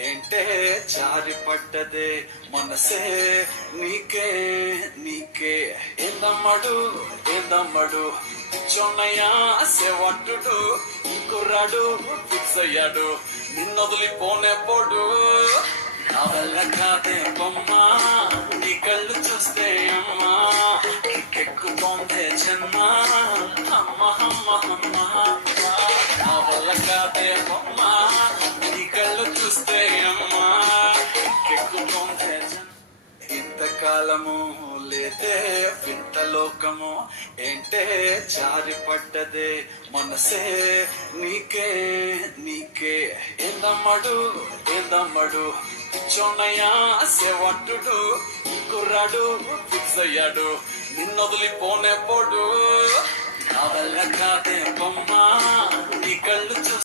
ఏంటే జారి పడ్డదే మనసే నీకే నీకే ఏందమ్మడు చొన్నయ్యా సేవట్టుడు ఈ కుర్రాడు ఫిక్స్ అయ్యాడు నిన్నొదిలిపోనే పోడు నా వల్ల కాదే బొమ్మా నీ కళ్ళు చూస్తే అమ్మా కిక్కెక్కుతోందే జన్మ అమ్మ అమ్మ అమ్మ నా వల్ల కాదే బొమ్మా నీ కళ్ళు చూస్తే అమ్మా కిక్కెక్కుతోందే జన్మ ఇంతకాలము లేదే వింత లోకము ఏంటే జారి పడ్డదే మనసే నీకే నీకే ఏందమ్మడు చొన్నయ్యా సేవట్టుడు కుర్రాడు ఫిక్స్ అయ్యాడు నిన్నొదిలిపోనే పోడు నా వల్ల కాదే బొమ్మా నీ కళ్ళు